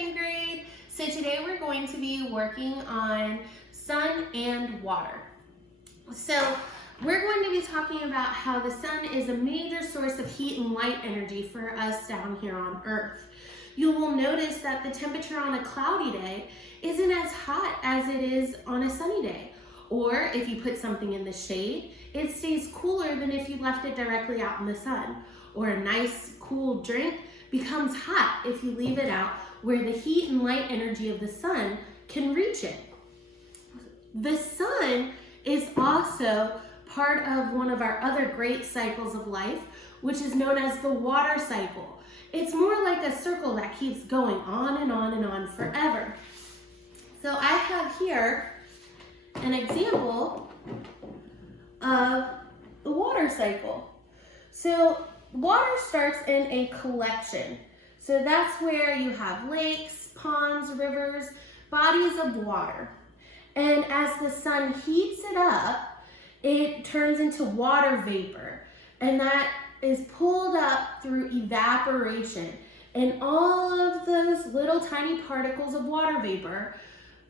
second grade. So today we're going to be working on sun and water. So we're going to be talking about how the sun is a major source of heat and light energy for us down here on Earth. You will notice that the temperature on a cloudy day isn't as hot as it is on a sunny day. Or if you put something in the shade, it stays cooler than if you left it directly out in the sun. Or a nice cool drink becomes hot if you leave it out where the heat and light energy of the sun can reach it. The sun is also part of one of our other great cycles of life, which is known as the water cycle. It's more like a circle that keeps going on and on and on forever. So I have here an example of the water cycle. So water starts in a collection. So that's where you have lakes, ponds, rivers, bodies of water. And as the sun heats it up, it turns into water vapor. And that is pulled up through evaporation. And all of those little tiny particles of water vapor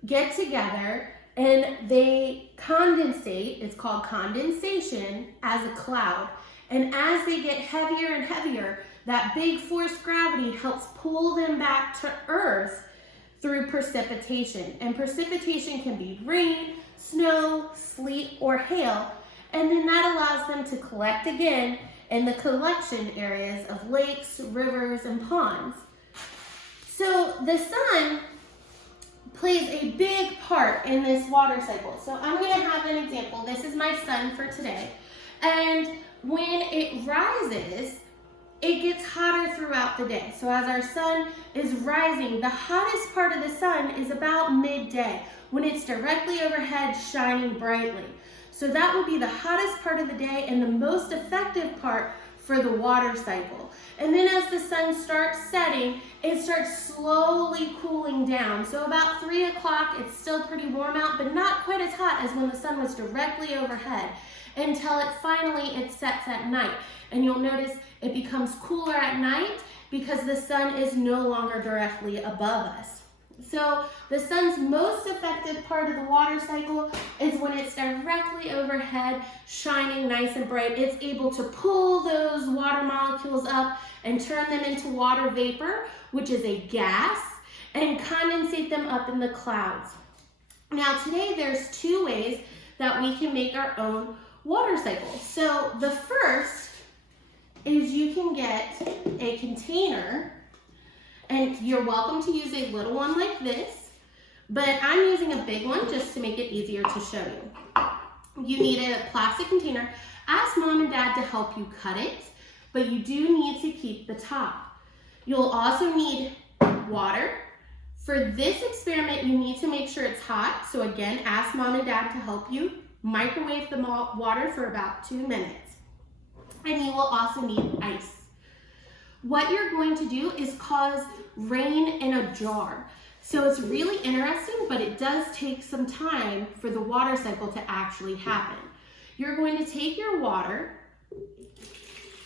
get together and they condensate. It's called condensation as a cloud. And as they get heavier and heavier, that big force gravity helps pull them back to Earth through precipitation. And precipitation can be rain, snow, sleet, or hail. And then that allows them to collect again in the collection areas of lakes, rivers, and ponds. So the sun plays a big part in this water cycle. So I'm going to have an example. This is my sun for today. And when it rises, it gets hotter throughout the day. So as our sun is rising, the hottest part of the sun is about midday when it's directly overhead shining brightly. So that will be the hottest part of the day and the most effective part for the water cycle. And then as the sun starts setting, it starts slowly cooling down. So about 3 o'clock, it's still pretty warm out, but not quite as hot as when the sun was directly overhead, until it sets at night. And you'll notice it becomes cooler at night because the sun is no longer directly above us. So the sun's most effective part of the water cycle is when it's directly overhead, shining nice and bright. It's able to pull those water molecules up and turn them into water vapor, which is a gas, and condensate them up in the clouds. Now today there's 2 ways that we can make our own water cycle. So the first is you can get a container, and you're welcome to use a little one like this, but I'm using a big one just to make it easier to show you. You need a plastic container. Ask mom and dad to help you cut it, but you do need to keep the top. You'll also need water. For this experiment, you need to make sure it's hot. So again, ask mom and dad to help you. Microwave the water for about 2 minutes. And you will also need ice. What you're going to do is cause rain in a jar. So it's really interesting, but it does take some time for the water cycle to actually happen. You're going to take your water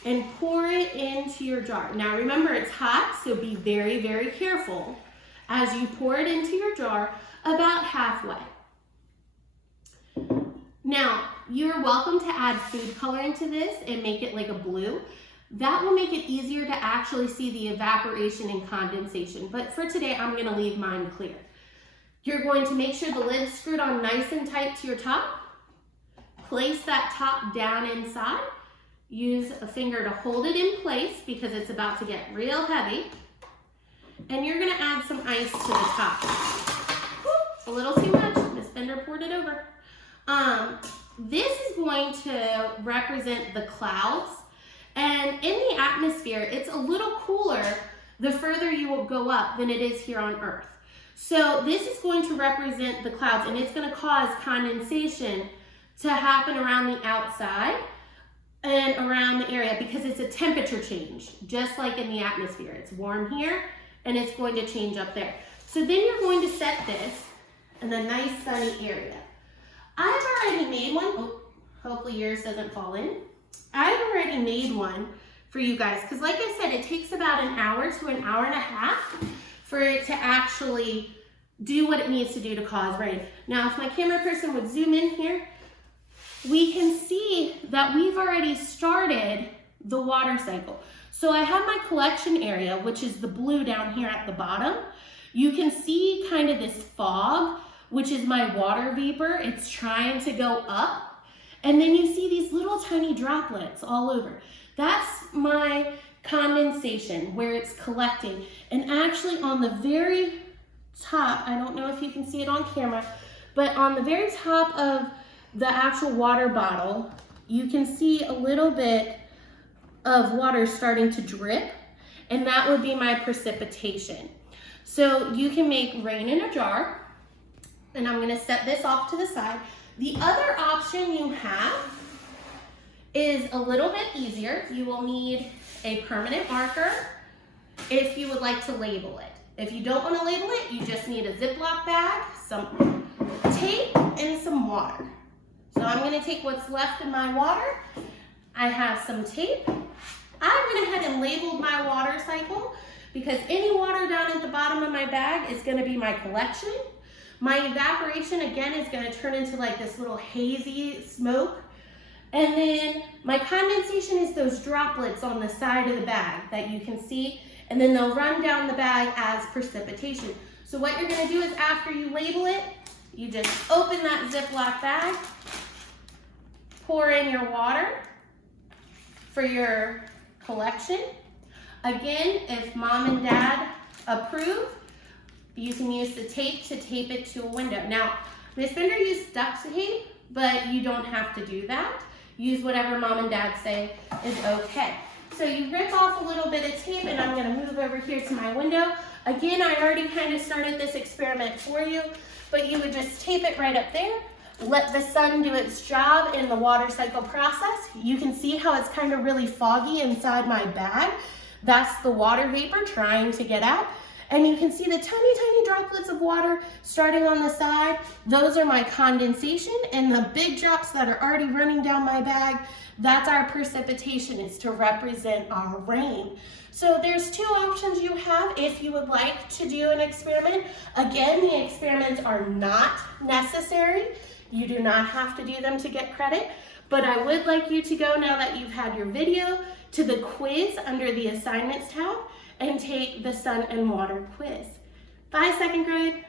and pour it into your jar. Now remember, it's hot, so be very, very careful as you pour it into your jar about halfway. Now, you're welcome to add food coloring to this and make it like a blue. That will make it easier to actually see the evaporation and condensation. But for today, I'm going to leave mine clear. You're going to make sure the lid's screwed on nice and tight to your top. Place that top down inside. Use a finger to hold it in place because it's about to get real heavy. And you're going to add some ice to the top. Whoop, a little too much. Miss Bender poured it over. This is going to represent the clouds, and in the atmosphere it's a little cooler the further you will go up than it is here on Earth. So this is going to represent the clouds, and it's going to cause condensation to happen around the outside and around the area because it's a temperature change, just like in the atmosphere. It's warm here and it's going to change up there. So then you're going to set this in a nice sunny area. I've already made one. Oh, hopefully yours doesn't fall in. I've already made one for you guys because like I said, it takes about an hour to an hour and a half for it to actually do what it needs to do to cause rain. Now, if my camera person would zoom in here, we can see that we've already started the water cycle. So I have my collection area, which is the blue down here at the bottom. You can see kind of this fog, which is my water vapor. It's trying to go up. And then you see these little tiny droplets all over. That's my condensation, where it's collecting. And actually on the very top, I don't know if you can see it on camera, but on the very top of the actual water bottle, you can see a little bit of water starting to drip, and that would be my precipitation. So you can make rain in a jar, and I'm gonna set this off to the side. The other option you have is a little bit easier. You will need a permanent marker if you would like to label it. If you don't want to label it, you just need a Ziploc bag, some tape, and some water. So I'm going to take what's left in my water. I have some tape. I went ahead and labeled my water cycle because any water down at the bottom of my bag is going to be my collection. My evaporation, again, is going to turn into like this little hazy smoke. And then my condensation is those droplets on the side of the bag that you can see, and then they'll run down the bag as precipitation. So what you're gonna do is after you label it, you just open that Ziploc bag, pour in your water for your collection. Again, if mom and dad approve, you can use the tape to tape it to a window. Now, Miss Bender used duct tape, but you don't have to do that. Use whatever mom and dad say is okay. So you rip off a little bit of tape, and I'm gonna move over here to my window. Again, I already kind of started this experiment for you, but you would just tape it right up there. Let the sun do its job in the water cycle process. You can see how it's kind of really foggy inside my bag. That's the water vapor trying to get out. And you can see the tiny, tiny droplets of water starting on the side. Those are my condensation, and the big drops that are already running down my bag, that's our precipitation. It's to represent our rain. So there's two options you have if you would like to do an experiment. Again, the experiments are not necessary. You do not have to do them to get credit, but I would like you to go, now that you've had your video, to the quiz under the assignments tab and take the sun and water quiz. Bye, second grade.